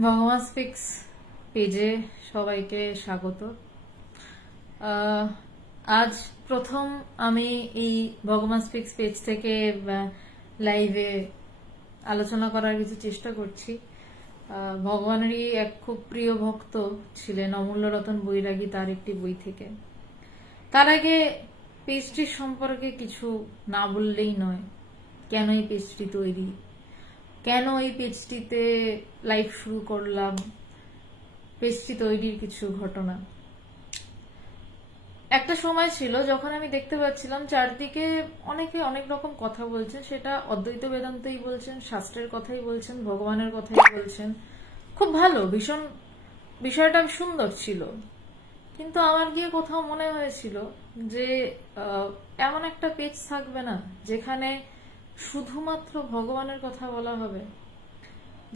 ভগবান স্পিক্স পেজে সবাইকে স্বাগত। আজ প্রথম আমি এই ভগবান স্পিক্স পেজ থেকে লাইভে আলোচনা করার কিছু চেষ্টা করছি। ভগবানেরই এক খুব প্রিয় ভক্ত ছিলেন অমূল্য রতন বৈরাগী, তার একটি বই থেকে। তার আগে পেজটির সম্পর্কে কিছু না বললেই নয়। কেন এই পেজটি তৈরি, কেন এই পেজটিতে লাইভ শুরু করলাম, পেজটি তৈরির কিছু ঘটনা। একটা সময় ছিল যখন আমি দেখতে পাচ্ছিলাম চারদিকে অনেকে অনেক রকম কথা বলছেন, সেটা অদ্বৈত বেদান্তই বলছেন, শাস্ত্রের কথাই বলছেন, ভগবানের কথাই বলছেন। খুব ভালো, ভীষণ বিষয়টা সুন্দর ছিল। কিন্তু আমার গিয়ে কোথাও মনে হয়েছিল যে এমন একটা পেজ থাকবে না যেখানে শুধুমাত্র ভগবানের কথা বলা হবে,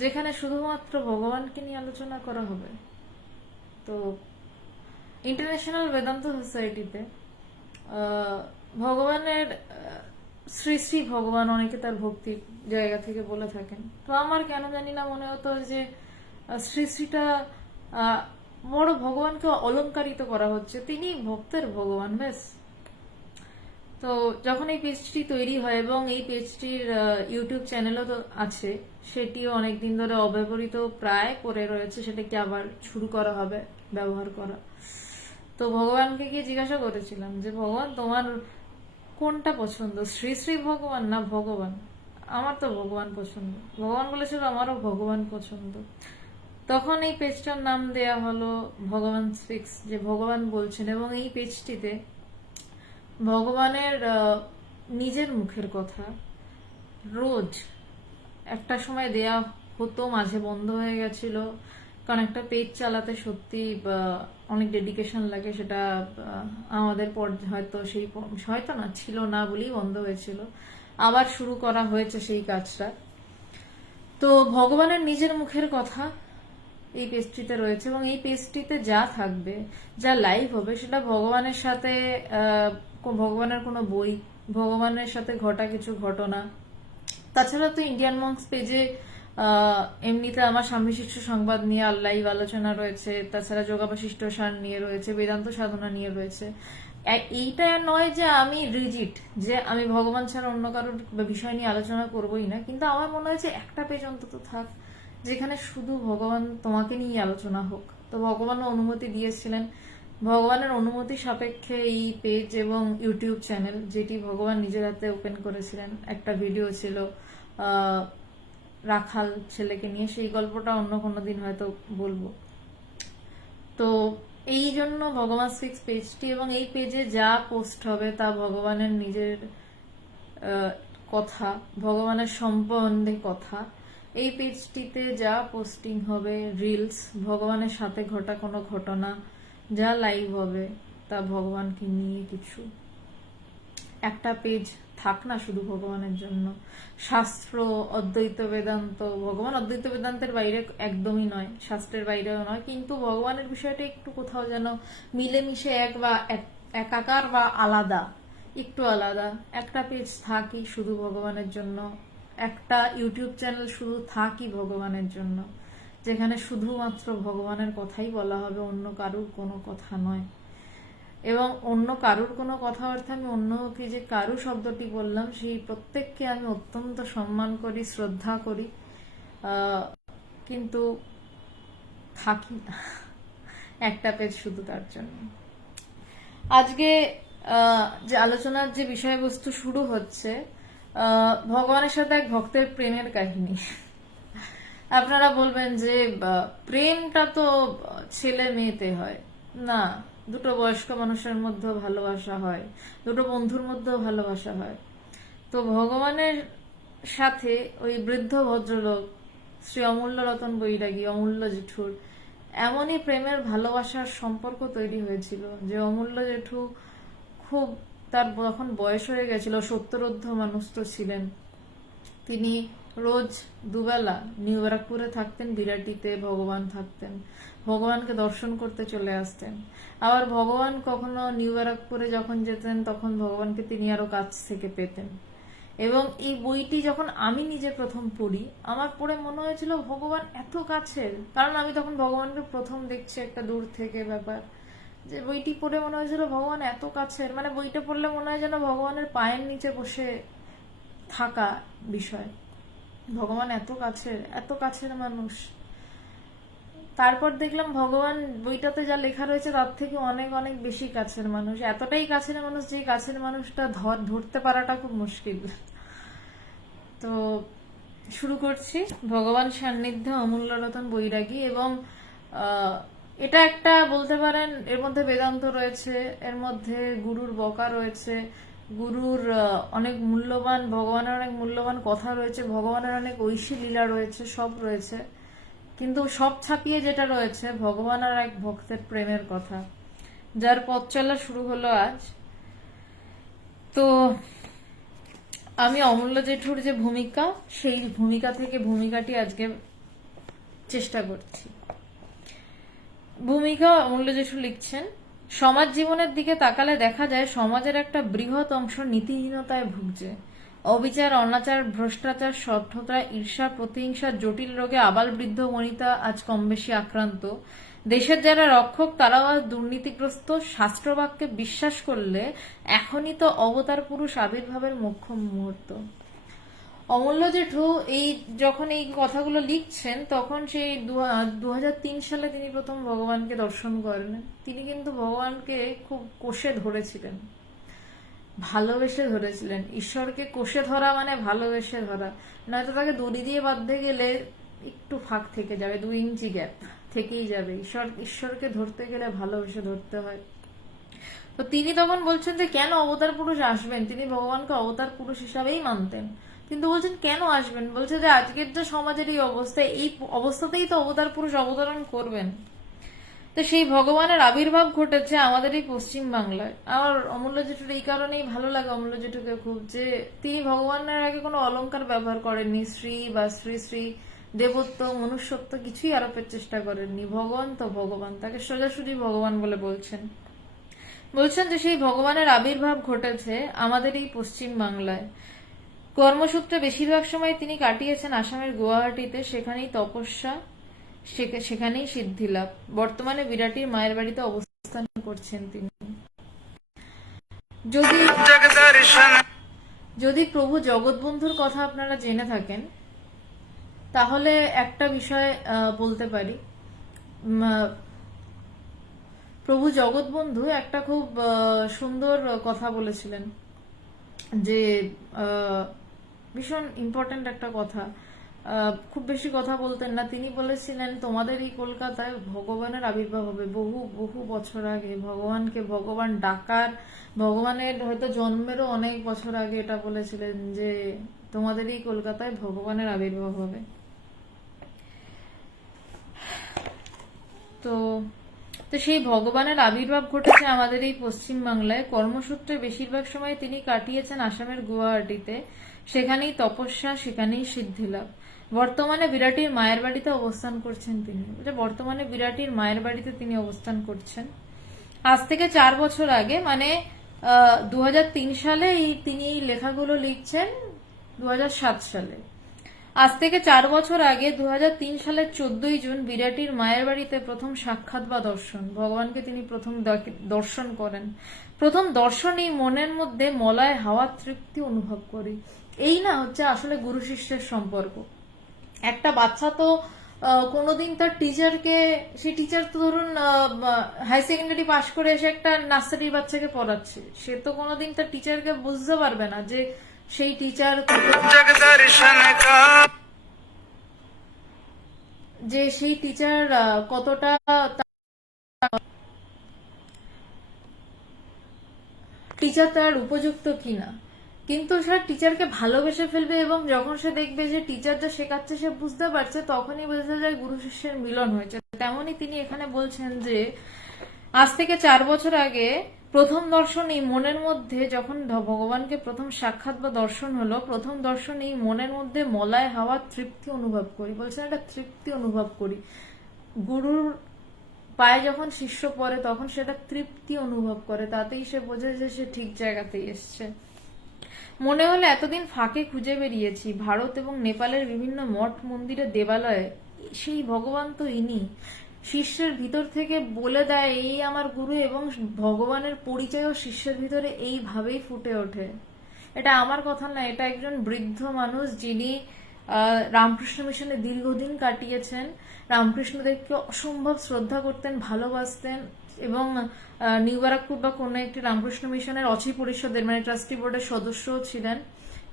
যেখানে শুধুমাত্র ভগবানকে নিয়ে আলোচনা করা হবে। তো ইন্টারন্যাশনাল বেদান্ত সোসাইটিতে ভগবানের শ্রী শ্রী ভগবান, অনেকে তার ভক্তির জায়গা থেকে বলে থাকেন। তো আমার কেন জানি না মনে হতো যে শ্রী শ্রীটা বড় ভগবানকে অলংকারিত করা হচ্ছে, তিনি ভক্তের ভগবান, ব্যাস। তো যখন এই পেজটি তৈরি হয় এবং এই পেজটির ইউটিউব চ্যানেলও তো আছে, সেটিও অনেকদিন ধরে অব্যবহৃত প্রায় পড়ে রয়েছে, সেটাকে আবার শুরু করা হবে ব্যবহার করা। তো ভগবানকে গিয়ে জিজ্ঞাসা করেছিলাম যে ভগবান, তোমার কোনটা পছন্দ, শ্রী শ্রী ভগবান না ভগবান? আমার তো ভগবান পছন্দ। ভগবান বলেছিল আমারও ভগবান পছন্দ। তখন এই পেজটার নাম দেয়া হলো ভগবান স্পিক্স, যে ভগবান বলছেন। এবং এই পেজটিতে ভগবানের নিজের মুখের কথা রোজ একটা সময় দেয়া হতো, মাঝে বন্ধ হয়ে গেছিল, কারণ একটা পেজ চালাতে সত্যি অনেক ডেডিকেশন লাগে। সেটা আমাদের পর হয়তো হয়তো না ছিল না বলেই বন্ধ হয়েছিল, আবার শুরু করা হয়েছে সেই কাজটা। তো ভগবানের নিজের মুখের কথা এই পেজটিতে রয়েছে, এবং এই পেজটিতে যা থাকবে, যা লাইভ হবে, সেটা ভগবানের সাথে ভগবানের কোনো বই, ভগবানের সাথে ঘটা কিছু ঘটনা। তাছাড়া তো ইন্ডিয়ান মঙ্কস পেজে এমনিতে আমার স্বামী শিষ্য সংবাদ নিয়ে লাইভ আলোচনা রয়েছে, তাছাড়া যোগাবশিষ্ট সার নিয়ে রয়েছে, বেদান্ত সাধনা নিয়ে রয়েছে। এইটা নয় যে আমি রিজিট, যে আমি ভগবান ছাড়া অন্য কারোর বিষয় নিয়ে আলোচনা করবোই না, কিন্তু আমার মনে হয়েছে একটা পেজ অন্তত থাক যেখানে শুধু ভগবান তোমাকে নিয়ে আলোচনা হোক। তো ভগবানও অনুমতি দিয়েছিলেন। ভগবানের অনুমতি সাপেক্ষে এই পেজ এবং ইউটিউব চ্যানেল, যেটি ভগবান নিজের হাতে ওপেন করেছিলেন, একটা ভিডিও ছিল রাখাল ছেলেকে নিয়ে, সেই গল্পটা অন্য কোনো দিন হয়তো বলবো। তো এই জন্য ভগবান স্পিক্স পেজটি, এবং এই পেজে যা পোস্ট হবে তা ভগবানের নিজের কথা, ভগবানের সম্বন্ধে কথা। এই পেজটিতে যা পোস্টিং হবে, রিলস, ভগবানের সাথে ঘটা কোনো ঘটনা, যা লাইভ হবে তা ভগবানকে নিয়ে কিছু। একটা পেজ থাক না শুধু ভগবানের জন্য। শাস্ত্র, অদ্বৈত বেদান্ত, ভগবান অদ্বৈত বেদান্তের বাইরে একদমই নয়, শাস্ত্রের বাইরেও নয়, কিন্তু ভগবানের বিষয়টা একটু কোথাও যেন মিলেমিশে এক বা একাকার বা আলাদা, একটু আলাদা। একটা পেজ থাকি শুধু ভগবানের জন্য, একটা ইউটিউব চ্যানেল শুধু থাকি ভগবানের জন্য, যেখানে শুধুমাত্র ভগবানের কথাই বলা হবে, অন্য কারুর কোনো কথা নয়। এবং অন্য কারুর কোনো কথা অর্থে আমি অন্য কি যে কারু শব্দটি বললাম, সেই প্রত্যেককে আমি অত্যন্ত সম্মান করি, শ্রদ্ধা করি, কিন্তু থাকি না একটা পেজ শুধু তার জন্য। আজকে যে আলোচনার যে বিষয়বস্তু শুরু হচ্ছে, ভগবানের সাথে এক ভক্তের প্রেমের কাহিনী। আপনারা বলবেন যে প্রেমটা তো ছেলে মেয়েতে হয় না, দুটো বয়স্ক মানুষের মধ্যেও ভালোবাসা হয়, দুটো বন্ধুর মধ্যেও ভালোবাসা হয়। তো ভগবানের সাথে ওই বৃদ্ধ ভদ্রলোক শ্রী অমূল্য রতন বৈরাগী, অমূল্য জেঠুর এমনই প্রেমের ভালোবাসার সম্পর্ক তৈরি হয়েছিল যে অমূল্য জেঠু খুব, তার যখন বয়স হয়ে গেছিল, 70 মানুষ তো ছিলেন, তিনি রোজ দুবেলা নিউ ব্যারাকপুরে থাকতেন, বিরাটিতে ভগবান থাকতেন, ভগবানকে দর্শন করতে চলে আসতেন। আবার ভগবান কখনো নিউ ব্যারাকপুরে যখন যেতেন, তখন ভগবানকে তিনি আরো কাছ থেকে পেতেন। এবং এই বইটি যখন আমি নিজে প্রথম পড়ি, আমার পড়ে মনে হয়েছিল ভগবান এত কাছের, কারণ আমি তখন ভগবানকে প্রথম দেখছি একটা দূর থেকে ব্যাপার, যে বইটি পড়ে মনে হয়েছিল ভগবান এত কাছের, মানে বইটা পড়লে মনে হয় যেন ভগবানের পায়ের নিচে বসে থাকা বিষয়, ভগবান এত কাছের মানুষ। তারপর দেখলাম ভগবান বইটাতে যা লেখা রয়েছে তার থেকে অনেক অনেক বেশি কাছের মানুষ, এতটাই কাছের মানুষ যে কাছের মানুষটা ধরতে পারাটা খুব মুশকিল। তো শুরু করছি, ভগবান সান্নিধ্যে অমূল্য রতন বৈরাগী। এবং এটা একটা বলতে পারেন এর মধ্যে বেদান্ত রয়েছে, এর মধ্যে গুরুর বকা রয়েছে, গুরুর অনেক মূল্যবান, ভগবানের অনেক মূল্যবান কথা রয়েছে, ভগবানের অনেক ঐশী লীলা রয়েছে, সব রয়েছে। কিন্তু সব ছাপিয়ে যেটা রয়েছে ভগবান আর এক ভক্তের প্রেমের কথা, যার পথ চলা শুরু হলো আজ। তো আমি অমূল্য জেঠুর যে ভূমিকা, সেই ভূমিকা থেকে ভূমিকাটি আজকে চেষ্টা করছি। ভূমিকা অমূল্য জেঠু লিখছেন, সমাজ জীবনের দিকে তাকালে দেখা যায় সমাজের একটা বৃহৎ অংশ নীতিহীনতায় ভুগছে। অবিচার, অনাচার, ভ্রষ্টাচার, স্বর্থতা, ঈর্ষা, প্রতিহিংসা জটিল রোগে আবাল বৃদ্ধ বনিতা আজ কম বেশি আক্রান্ত। দেশের যারা রক্ষক তারাও আজ দুর্নীতিগ্রস্ত। শাস্ত্রবাক্যে বিশ্বাস করলে এখনই তো অবতার পুরুষ আবির্ভাবের মোক্ষম মুহূর্ত। অমূল্য জেঠু যখন এই কথাগুলো লিখছেন তখন সেই 2003 সালে তিনি প্রথম ভগবানকে দর্শন করেন। তিনি কিন্তু ভগবানকে খুব কষে ধরেছিলেন, ভালোবেসে ধরেছিলেন। ঈশ্বরকে কষে ধরা মানে ভালোবেসে ধরা, নয়তো তাকে দড়ি দিয়ে বাঁধতে গেলে একটু ফাঁক থেকে যাবে, 2 ইঞ্চি গ্যাপ থেকেই যাবে। ঈশ্বরকে ধরতে গেলে ভালোবেসে ধরতে হয়। তো তিনি তখন বলছেন যে কেন অবতার পুরুষ আসবেন, তিনি ভগবানকে অবতার পুরুষ হিসাবেই মানতেন, কিন্তু বলছেন কেন আসবেন, বলছে যে আজকের যে সমাজের এই অবস্থা, এই অবস্থাতেই তো অবতার পুরুষ অবতরণ করবেন। তো সেই ভগবানের আবির্ভাব ঘটেছে আমাদের এই পশ্চিম বাংলায়। আমার অমূল্য জেঠুর এই কারণেই ভালো লাগে অমূল্য জেঠুকে খুব, যে তিনি ভগবানের আগে কোনো অলংকার ব্যবহার করেননি, শ্রী বা শ্রী শ্রী, দেবত্ব, মনুষ্যত্ব কিছুই আরোপের চেষ্টা করেননি। ভগবান তো ভগবান, তাকে সোজাসুজি ভগবান বলে বলছেন যে সেই ভগবানের আবির্ভাব ঘটেছে আমাদের এই পশ্চিম বাংলায়। কর্মসূত্রে বেশিরভাগ সময় তিনি কাটিয়েছেন আসামের গুয়াহাটিতে, সেখানেই তপস্যা, সেখানেই সিদ্ধি লাভ। বর্তমানে বিরাটির মায়ের বাড়িতে অবস্থান করছেন তিনি। যদি প্রভু জগৎবন্ধুর কথা আপনারা জেনে থাকেন তাহলে একটা বিষয় বলতে পারি, প্রভু জগৎবন্ধু একটা খুব সুন্দর কথা বলেছিলেন, যে ভীষণ ইম্পর্টেন্ট একটা কথা, খুব বেশি কথা বলতেন না। তিনি বলেছিলেন তোমাদের এই কলকাতায় ভগবানের আবির্ভাব হবে বহু বহু বছর আগে। ভগবান ডাকার, ভগবানের হয়তো জন্মেরও অনেক বছর আগে এটা বলেছিলেন যে তোমাদের এই কলকাতায় ভগবানের আবির্ভাব হবে। তো সেই ভগবানের আবির্ভাব ঘটেছে আমাদের এই পশ্চিম বাংলায়। কর্মসূত্রে বেশিরভাগ সময় তিনি কাটিয়েছেন আসামের গুয়াহাটিতে, সেখানেই তপস্যা, সেখানেই সিদ্ধি লাভ। বর্তমানে বিরাটির মায়ের বাড়িতে অবস্থান করছেন তিনি। বর্তমানে বিরাটির মায়ের বাড়িতে তিনি অবস্থান করছেন। আজ থেকে 4 বছর আগে, মানে 2003 সালে তিনি এই লেখাগুলো লিখছেন 2007 সালে। আজ থেকে 4 বছর আগে 2003 সালের 14ই জুন বিরাটির মায়ের বাড়িতে প্রথম সাক্ষাৎ বা দর্শন, ভগবানকে তিনি প্রথম দর্শন করেন। প্রথম দর্শনেই মনের মধ্যে মলয় হাওয়া তৃপ্তি অনুভব করি। এই না হচ্ছে আসলে গুরু শিষ্যের সম্পর্ক। একটা বাচ্চা তো কোনোদিন তার টিচারকে, সেই টিচার তো ধরুন হাই সেকেন্ডারি পাশ করে এসে একটা নার্সারির বাচ্চাকে পড়াচ্ছে, সে তো কোনোদিন তার টিচারকে বুঝতে পারবে না যে সেই টিচার কতটা টিচার তার উপযুক্ত কিনা। কিন্তু সে টিচারকে ভালোবেসে ফেলবে, এবং যখন সে দেখবে যে টিচার যা শেখাচ্ছে সে বুঝতে পারছে, তখনই বোঝা যায় গুরু শিষ্যের মিলন হয়েছে। তেমনই তিনি এখানে বলছেন যে আজ থেকে 4 বছর আগে প্রথম দর্শনেই মনের মধ্যে, যখন ভগবানকে প্রথম সাক্ষাৎ বা দর্শন হলো, প্রথম দর্শনেই মনের মধ্যে মলয় হাওয়া তৃপ্তি অনুভব করি। বলছেন একটা তৃপ্তি অনুভব করি। গুরুর পায়ে যখন শিষ্য পড়ে তখন সেটা তৃপ্তি অনুভব করে, তাতেই সে বোঝে যে সে ঠিক জায়গাতেই এসছে। মনে হলো এতদিন ফাঁকে খুঁজে বেরিয়েছি ভারত এবং নেপালের বিভিন্ন মঠ মন্দিরে দেবালয়ে সেই ভগবান তো ইনি। শিষ্যের ভিতর থেকে বলে দেয় এই আমার গুরু, এবং ভগবানের পরিচয়ও শিষ্যের ভিতরে এইভাবেই ফুটে ওঠে। এটা আমার কথা না, এটা একজন বৃদ্ধ মানুষ যিনি রামকৃষ্ণ মিশনে দীর্ঘদিন কাটিয়েছেন, রামকৃষ্ণদেবকে অসম্ভব শ্রদ্ধা করতেন, ভালোবাসতেন, এবং নিউ ব্যারাকপুর বা কোনো একটি রামকৃষ্ণ মিশনের অচি পরিষদের মানে ট্রাস্টি বোর্ডের সদস্যও ছিলেন।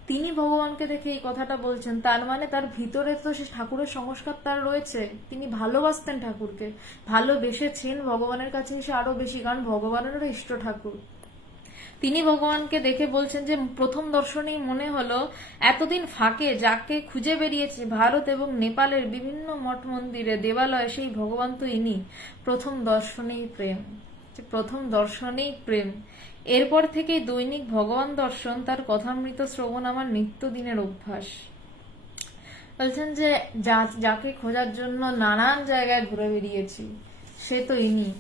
তিনি ভগবানকে দেখে এই কথাটা বলছেন, তার মানে তার ভিতরে তো সে ঠাকুরের সংস্কার তার রয়েছে। তিনি ভালোবাসতেন ঠাকুরকে, ভালোবেসেছেন ভগবানের কাছে এসে আরো বেশি, কারণ ভগবানেরও ইষ্ট ঠাকুর। তিনি ভগবানকে দেখে বলছেন যে প্রথম দর্শনেই মনে হলো এতদিন ফাঁকে যাকে খুঁজে বেরিয়েছে ভারত এবং নেপালের বিভিন্ন মঠ মন্দিরে দেবালয়ে সেই ভগবান তো ইনি। প্রথম দর্শনেই প্রেম, প্রথম দর্শনেই প্রেম। এরপর থেকেই দৈনিক ভগবান দর্শন তার কথামৃত শ্রবণ আমার নিত্যদিনের অভ্যাস। বলছেন যে যাকে খোঁজার জন্য নানান জায়গায় ঘুরে বেরিয়েছি সে তো ইনি।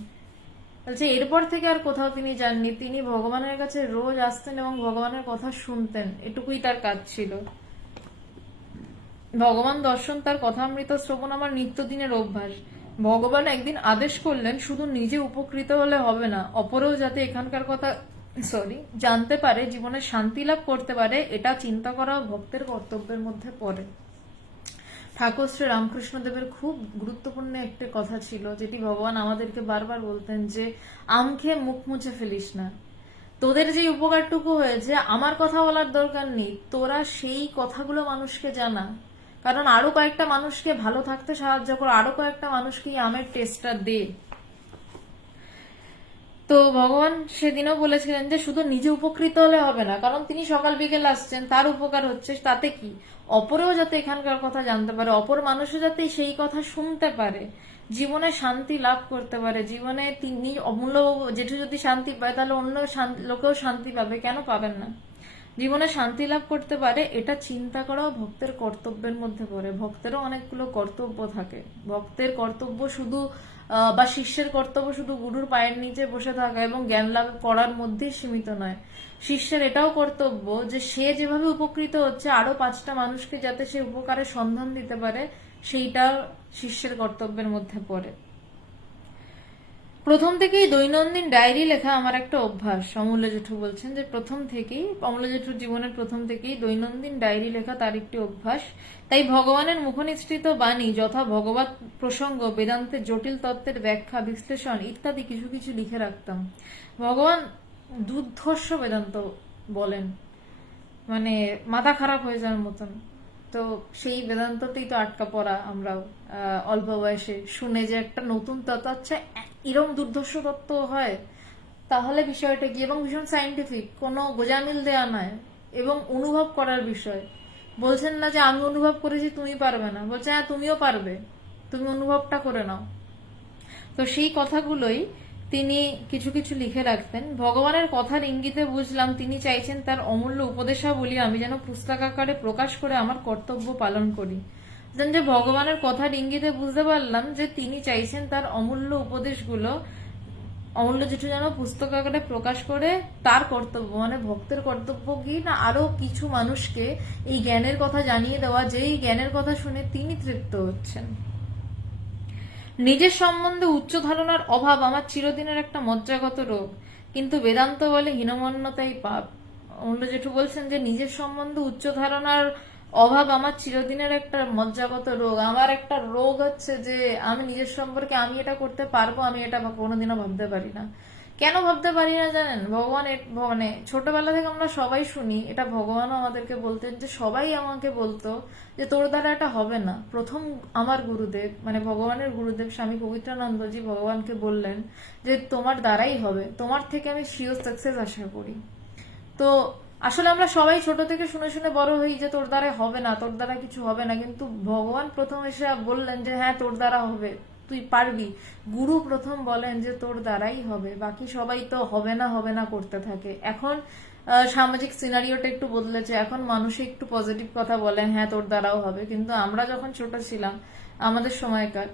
বলছে এরপর থেকে আর কোথাও তিনি যাননি, তিনি ভগবানের কাছে রোজ আসতেন এবং ভগবানের কথা শুনতেন, এটুকুই তার কাজ ছিল। ভগবান দর্শন তার কথামৃত শ্রবণ আমার নিত্যদিনের অভ্যাস। ভগবান একদিন আদেশ করলেন শুধু নিজে উপকৃত হলে হবে না, অপরেও যাতে এখানকার কথা জানতে পারে, জীবনে শান্তি লাভ করতে পারে, এটা চিন্তা করা ভক্তের কর্তব্যের মধ্যে পড়ে। ঠাকুর শ্রী রামকৃষ্ণদেবের খুব গুরুত্বপূর্ণ একটি কথা ছিল, যেটি ভগবান আমাদেরকে বারবার বলতেন যে আম খেয়ে মুখ মুছে ফেলিস না। তোদের যে উপকারটুকু হয়েছে আমার কথা বলার দরকার নেই, তোরা সেই কথাগুলো মানুষকে জানা, কারণ আরো কয়েকটা মানুষকে ভালো থাকতে সাহায্য করো, আরো কয়েকটা মানুষকে আমের টেস্টটা দে। তো ভগবান সেদিনও বলেছিলেন যে শুধু নিজে উপকৃত হলে হবে না, কারণ তিনি সকাল বিকেল আসছেন, তার উপকার হচ্ছে, তাতে কি অপরেও যাতে এখানকার কথা জানতে পারে, অপর মানুষও যাতে সেই কথা শুনতে পারে, জীবনে শান্তি লাভ করতে পারে। জীবনে তিনি অমূল্য জেঠু যদি শান্তি পায় তাহলে অন্য লোকেও শান্তি পাবে, কেন পাবেন না? জীবনে শান্তি লাভ করতে পারে, এটা চিন্তা করাও ভক্তের কর্তব্যের মধ্যে পড়ে। ভক্তেরও অনেকগুলো কর্তব্য থাকে। ভক্তের কর্তব্য শুধু বা শিষ্যের কর্তব্য শুধু গুরুর পায়ের নিচে বসে থাকা এবং জ্ঞান লাভ করার মধ্যেই সীমিত নয়। শিষ্যের এটাও কর্তব্য যে সে যেভাবে উপকৃত হচ্ছে আরো 5টা মানুষকে যাতে সে উপকারের সন্ধান দিতে পারে, সেইটা শিষ্যের কর্তব্যের মধ্যে পড়ে। প্রথম থেকেই দৈনন্দিন ডায়েরি লেখা আমার একটা অভ্যাস। অমূল্য জেঠু বলছেন যে অমূল্য জেঠুর জীবনের প্রথম থেকেই দৈনন্দিন ডায়েরি লেখা তার একটি অভ্যাস। তাই ভগবানের মুখনিসৃত বাণী যথা ভগবত প্রসঙ্গ, বেদান্তের জটিল তত্ত্বের ব্যাখ্যা বিশ্লেষণ ইত্যাদি কিছু কিছু লিখে রাখতাম। ভগবান দুর্ধর্ষ বেদান্ত বলেন, মানে মাথা খারাপ হয়ে যাওয়ার মতন। তো সেই বেদান্ততেই তো আটকা পড়া আমরাও অল্প বয়সে শুনে যে একটা নতুন তত্ত্ব, আচ্ছা এরকম দুর্ধর্ষ তত্ত্ব হয়, তাহলে বিষয়টা কি, এবং ভীষণ সাইন্টিফিক, কোনো গোজামিল দেয়া নয়, এবং অনুভব করার বিষয়। বলছেন না যে আমি অনুভব করেছি তুমি পারবে না, বলছে হ্যাঁ তুমিও পারবে, তুমি অনুভবটা করে নাও। তো সেই কথাগুলোই তিনি কিছু কিছু লিখে রাখতেন। ভগবানের কথার ইঙ্গিতে বুঝলাম তিনি চাইছেন তার অমূল্য উপদেশাবলী আমি যেন পুস্তক আকারে প্রকাশ করে আমার কর্তব্য পালন করি। যে ভগবানের কথার ইঙ্গিতে বুঝতে পারলাম যে তিনি চাইছেন তার অমূল্য উপদেশগুলো অমূল্য জেঠু যেন পুস্তক আকারে প্রকাশ করে তার কর্তব্য, মানে ভক্তের কর্তব্য কি না আরো কিছু মানুষকে এই জ্ঞানের কথা জানিয়ে দেওয়া, যে এই জ্ঞানের কথা শুনে তিনি তৃপ্ত হচ্ছেন। নিজের সম্বন্ধে উচ্চ ধারণার অভাব আমার চিরদিনের একটা মজ্জাগত রোগ, কিন্তু বেদান্ত বলে হীনমন্যতাই পাপ। অমূল্য জেঠু বলছেন যে নিজের সম্বন্ধে উচ্চ ধারণার অভাব আমার চিরদিনের একটা মজ্জাগত রোগ। আমার একটা রোগ হচ্ছে যে আমি নিজের সম্পর্কে আমি এটা করতে পারবো, আমি এটা কোনোদিনও ভাবতে পারি না। কেন ভাবতে পারি না জানেন? ভগবান মানে ছোটবেলা থেকে আমরা সবাই শুনি, এটা ভগবানও আমাদেরকে বলতেন, যে সবাই আমাকে বলতো যে তোর দ্বারা এটা হবে না। প্রথম আমার গুরুদেব মানে ভগবানের গুরুদেব স্বামী পবিত্রানন্দজি ভগবানকে বললেন যে তোমার দ্বারাই হবে, তোমার থেকে আমি শিওর সাকসেস আশা করি। তো আসলে আমরা সবাই ছোট থেকে শুনে শুনে বড় হই যে তোর দ্বারা হবে না, তোর দ্বারা কিছু হবে না, কিন্তু ভগবান প্রথম এসে বললেন যে হ্যাঁ তোর দ্বারা হবে, তুই পারবি। গুরু প্রথম বলেন যে তোর দ্বারাই হবে, বাকি সবাই তো হবে না হবে না করতে থাকে। এখন সামাজিক সিনারিওটা একটু বদলেছে, এখন মানুষ একটু পজিটিভ কথা বলে, হ্যাঁ তোর দ্বারাও হবে। কিন্তু আমরা যখন ছোট ছিলাম আমাদের সময়কার,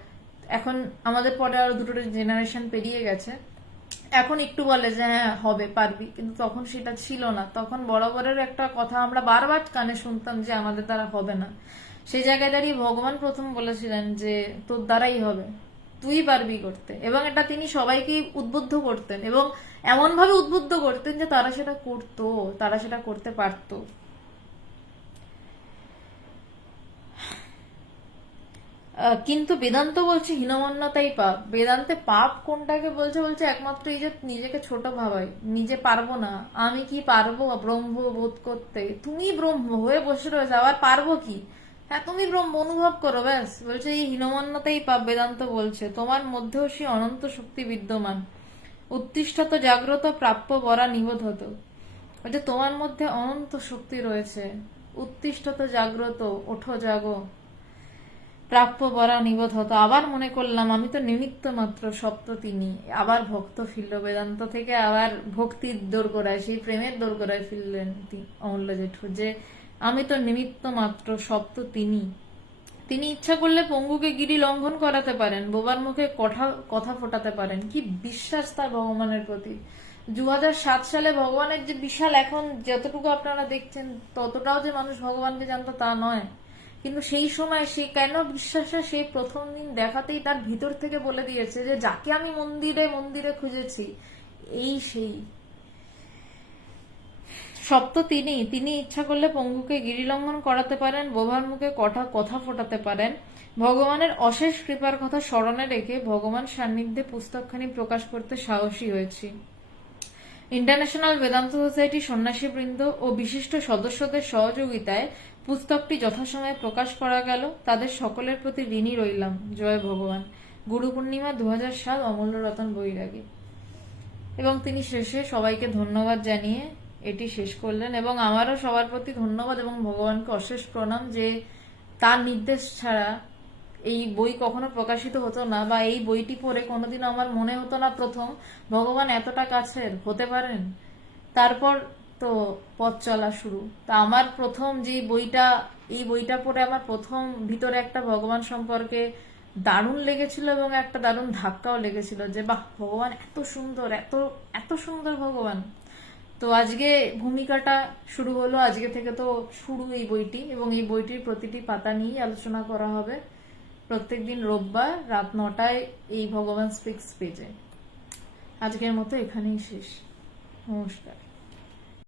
এখন আমাদের পরে আরো দুটো জেনারেশন পেরিয়ে গেছে, এখন একটু বলে যে হ্যাঁ হবে, পারবি, কিন্তু তখন সেটা ছিল না। তখন বরাবরের একটা কথা আমরা বারবার কানে শুনতাম যে আমাদের দ্বারা হবে না। সেই জায়গায় দাঁড়িয়ে ভগবান প্রথম বলেছিলেন যে তোর দ্বারাই হবে, তুই পারবি করতে। এবং এটা তিনি সবাইকে উদ্বুদ্ধ করতেন, এবং এমন ভাবে উদ্বুদ্ধ করতেন যে তারা সেটা করতো, তারা সেটা করতে পারতো। কিন্তু বেদান্ত বলছে হীনমন্যতাই পাপ। বেদান্তে পাপ কোনটাকে বলছে? বলছে একমাত্র এই যে নিজেকে ছোট ভাবাই, নিজে পারবো না, আমি কি পারবো ব্রহ্ম বোধ করতে। তুমি ব্রহ্ম হয়ে বসে রয়েছে, আবার পারবো কি? হ্যাঁ, তুমি ব্রহ্ম অনুভব করো, ব্যাস। বলছে এই হীনমন্যতাই পাপ। বেদান্ত বলছে তোমার মধ্যেও সেই অনন্ত শক্তি বিদ্যমান। উত্তিষ্ঠত জাগ্রত প্রাপ্য বরা নিবোধ হতো। বলছে তোমার মধ্যে অনন্ত শক্তি রয়েছে। উত্তিষ্ঠত জাগ্রত, ওঠো জাগো, প্রাপ্য বরা নিবোধ হতো। আবার মনে করলাম আমি তো নিমিত্ত মাত্র, সপ্ত তিনি। আবার ভক্ত ফিরল বেদান্ত থেকে, আবার ভক্তির দোরগোড়ায়, সেই প্রেমের দোরগোড়ায় ফিরলেন অমূল্য জেঠু, যে আমি তো নিমিত্ত মাত্র, সপ্ত তিনি। তিনি ইচ্ছা করলে পঙ্গুকে গিরি লঙ্ঘন করাতে পারেন, বোবার মুখে কথা ফোটাতে পারেন। কি বিশ্বাস তার ভগবানের প্রতি! 2007 সালে ভগবানের যে বিশাল, এখন যতটুকু আপনারা দেখছেন ততটাও যে মানুষ ভগবানকে জানতো তা নয়, কিন্তু সেই সময় সে কেন বিশ্বাসে, সেই প্রথম দিন দেখাতেই তার ভিতর থেকে বলে দিয়েছে যে যাকে আমি মন্দিরে মন্দিরে খুঁজেছি, এই সেই সপ্ত তিনি। তিনি ইচ্ছা করলে পঙ্গুকে গিরিলঙ্ঘন করাতে পারেন, বোভার মুখে কথা ফোটাতে পারেন। ভগবানের অশেষ কৃপার কথা স্মরণে রেখে ভগবান সান্নিধ্যে পুস্তকখানি প্রকাশ করতে সাহসী হয়েছি। ইন্টারন্যাশনাল বেদান্ত সোসাইটি সন্ন্যাসীবৃন্দ ও বিশিষ্ট সদস্যদের সহযোগিতায় পুস্তকটি যথাসময়ে প্রকাশ করা গেল। তাদের সকলের প্রতি ঋণী রইলাম। জয় ভগবান। গুরু পূর্ণিমা 2007, অমূল্য রতন বৈরাগী। এবং তিনি শেষে সবাইকে ধন্যবাদ জানিয়ে এটি শেষ করলেন। এবং আমারও সবার প্রতি ধন্যবাদ এবং ভগবানকে অশেষ প্রণাম যে তার নির্দেশ ছাড়া এই বই কখনো প্রকাশিত হতো না, বা এই বইটি পড়ে কোনোদিনও আমার মনে হতো না প্রথম ভগবান এতটা কাছের হতে পারেন। তারপর তো পথ চলা শুরু। তা আমার প্রথম যে বইটা, এই বইটা পড়ে আমার প্রথম ভিতরে একটা ভগবান সম্পর্কে দারুণ লেগেছিল, এবং একটা দারুণ ধাক্কাও লেগেছিল যে বাহ, ভগবান এত সুন্দর, এত এত সুন্দর ভগবান। তো আজকে ভূমিকাটা শুরু হলো, আজকে থেকে তো শুরু এই বইটি, এবং এই বইটির প্রতিটি পাতা নিয়েই আলোচনা করা হবে প্রত্যেকদিন রোববার রাত 9টায় এই ভগবান স্পিক্স পেজে। আজকের মতো এখানেই শেষ। নমস্কার।